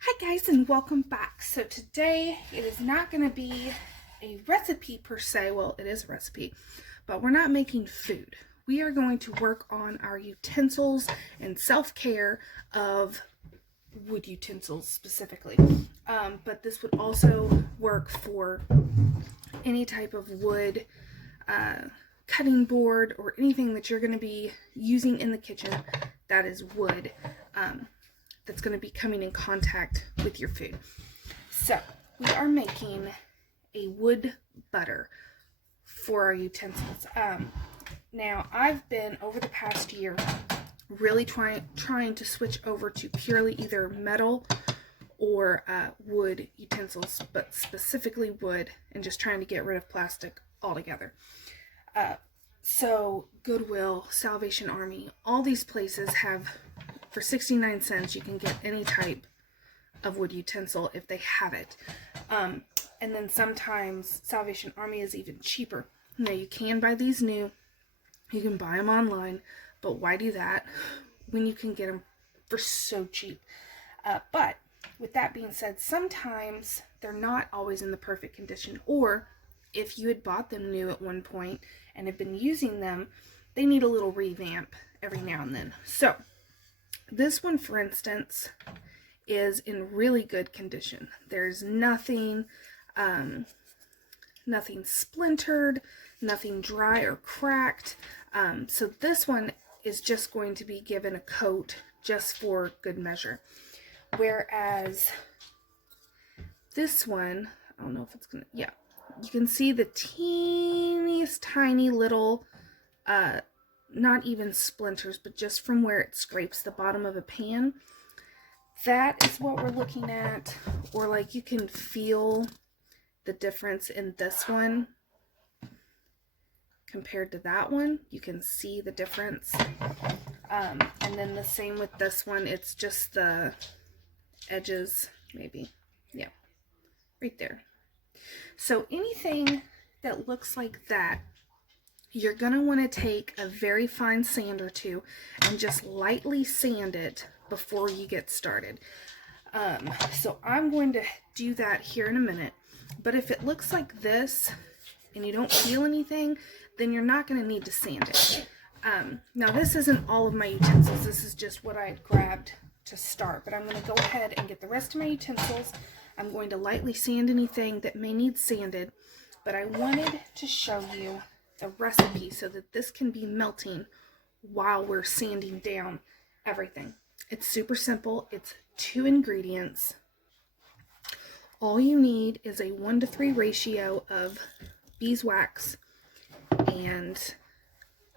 Hi guys, and welcome back. So today it is not going to be a recipe per se. Well, it is a recipe, but we're not making food. We are going to work on our utensils and self-care of wood utensils specifically. But this would also work for any type of wood cutting board or anything that you're going to be using in the kitchen that is wood. That's going to be coming in contact with your food. So we are making a wood butter for our utensils. Now I've been over the past year really trying to switch over to purely either metal or wood utensils, but specifically wood, and just trying to get rid of plastic altogether. So Goodwill, Salvation Army, all these places have, for 69 cents, you can get any type of wood utensil if they have it. And then sometimes Salvation Army is even cheaper. Now you can buy these new, you can buy them online, but why do that when you can get them for so cheap? But with that being said, sometimes they're not always in the perfect condition, or if you had bought them new at one point and have been using them, they need a little revamp every now and then. So this one, for instance, is in really good condition. There's nothing splintered, nothing dry or cracked. So this one is just going to be given a coat just for good measure. Whereas this one, I don't know if it's gonna, yeah, you can see the teeniest tiny little, not even splinters, but just from where it scrapes the bottom of a pan. That is what we're looking at. Or like you can feel the difference in this one compared to that one. You can see the difference. And then the same with this one. It's just the edges, maybe. Yeah, right there. So anything that looks like that, you're going to want to take a very fine sand or two and just lightly sand it before you get started. So I'm going to do that here in a minute. But if it looks like this and you don't feel anything, then you're not going to need to sand it. Now this isn't all of my utensils. This is just what I had grabbed to start. But I'm going to go ahead and get the rest of my utensils. I'm going to lightly sand anything that may need sanded. But I wanted to show you the recipe so that this can be melting while we're sanding down everything. It's super simple. It's 2 ingredients. All you need is a 1-to-3 ratio of beeswax and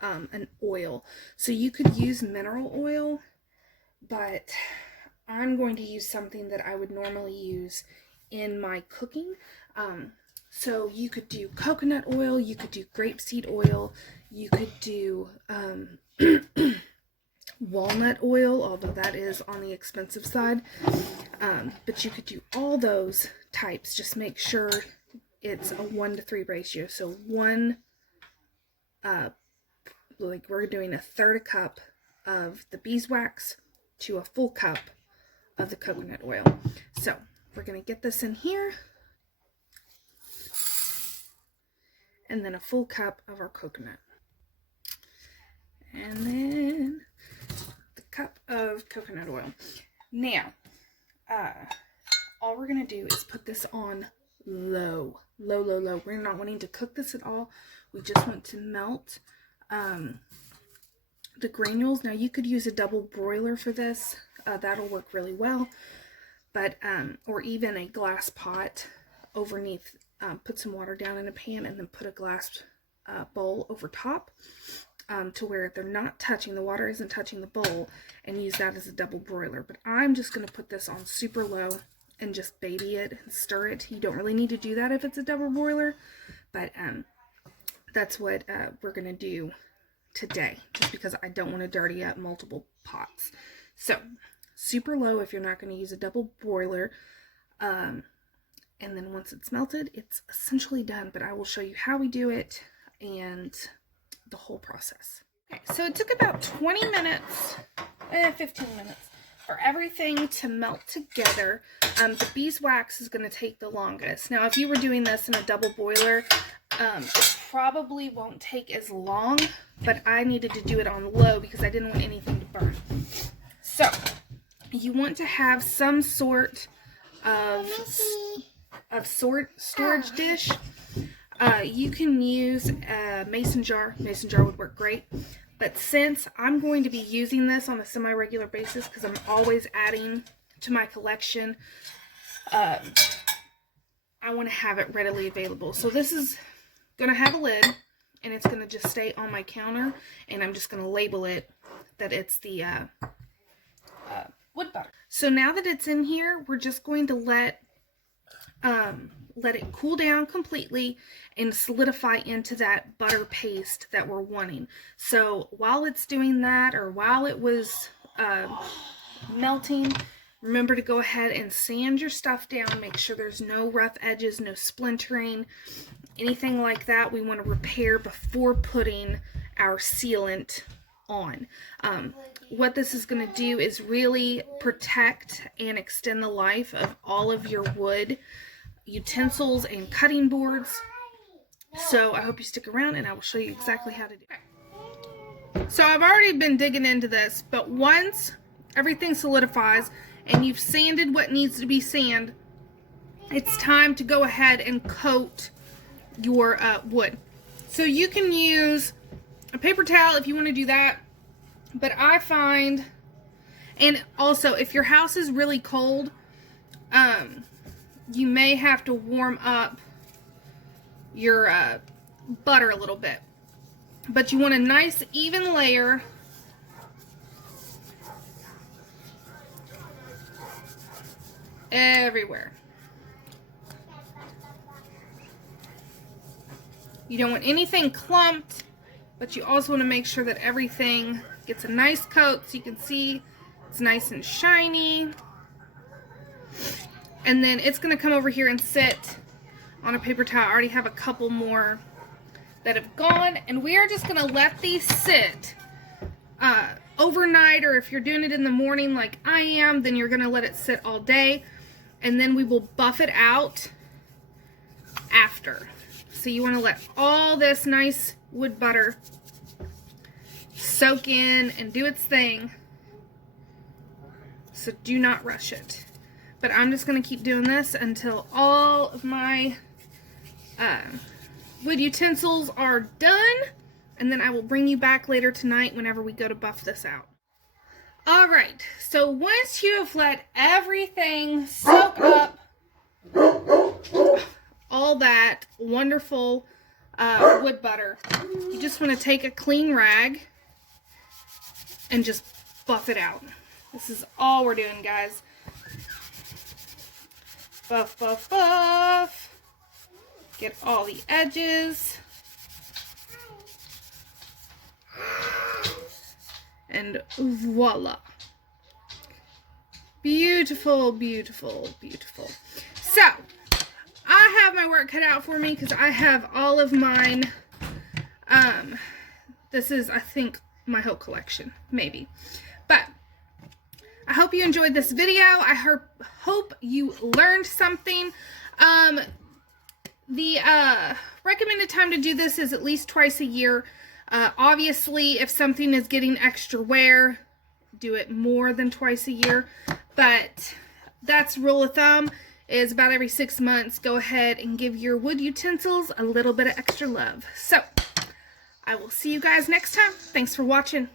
an oil. So you could use mineral oil, but I'm going to use something that I would normally use in my cooking. So you could do coconut oil, you could do grapeseed oil, you could do walnut oil, although that is on the expensive side. But you could do all those types. Just make sure it's a 1-to-3 ratio. So like we're doing 1/3 cup of the beeswax to a full cup of the coconut oil. So we're going to get this in here. And then a full cup of our coconut. And then the cup of coconut oil. Now, all we're going to do is put this on low. We're not wanting to cook this at all. We just want to melt the granules. Now, you could use a double broiler for this. That'll work really well. But, or even a glass pot overneath. Put some water down in a pan and then put a glass bowl over top to where they're not touching, the water isn't touching the bowl, and use that as a double broiler. But I'm just going to put this on super low and just baby it and stir it. You don't really need to do that if it's a double broiler, but that's what we're going to do today, just because I don't want to dirty up multiple pots. So super low if you're not going to use a double broiler. And then once it's melted, it's essentially done, but I will show you how we do it and the whole process. Okay, so it took about 20 minutes, 15 minutes for everything to melt together, the beeswax is going to take the longest. Now, if you were doing this in a double boiler, it probably won't take as long, but I needed to do it on low because I didn't want anything to burn. So, you want to have some sort of storage dish. You can use a mason jar. Mason jar would work great. But since I'm going to be using this on a semi-regular basis because I'm always adding to my collection, I want to have it readily available. So this is going to have a lid, and it's going to just stay on my counter, and I'm just going to label it that it's the wood butter. So now that it's in here, we're just going to let it cool down completely and solidify into that butter paste that we're wanting. So while it's doing that, or while it was melting, remember to go ahead and sand your stuff down. Make sure there's no rough edges, no splintering, anything like that we want to repair before putting our sealant on. What this is going to do is really protect and extend the life of all of your wood utensils and cutting boards. So I hope you stick around and I will show you exactly how to do it. So I've already been digging into this, but once everything solidifies and you've sanded what needs to be sanded, it's time to go ahead and coat your wood. So you can use a paper towel if you want to do that, but I find, and also if your house is really cold, you may have to warm up your butter a little bit. But you want a nice even layer. Everywhere. You don't want anything clumped, but you also want to make sure that everything gets a nice coat so you can see it's nice and shiny. And then it's going to come over here and sit on a paper towel. I already have a couple more that have gone. And we are just going to let these sit overnight, or if you're doing it in the morning like I am, then you're going to let it sit all day. And then we will buff it out after. So you want to let all this nice wood butter soak in and do its thing. So do not rush it. But I'm just going to keep doing this until all of my wood utensils are done. And then I will bring you back later tonight whenever we go to buff this out. Alright, so once you have let everything soak up all that wonderful wood butter, you just want to take a clean rag and just buff it out. This is all we're doing, guys. Buff, buff, buff. Get all the edges. And voila. Beautiful, beautiful, beautiful. So, I have my work cut out for me because I have all of mine. This is, I think, my whole collection. Maybe. But I hope you enjoyed this video. I hope you learned something. The recommended time to do this is at least twice a year. Obviously, if something is getting extra wear, do it more than twice a year. But that's rule of thumb, is about every 6 months, go ahead and give your wood utensils a little bit of extra love. So, I will see you guys next time. Thanks for watching.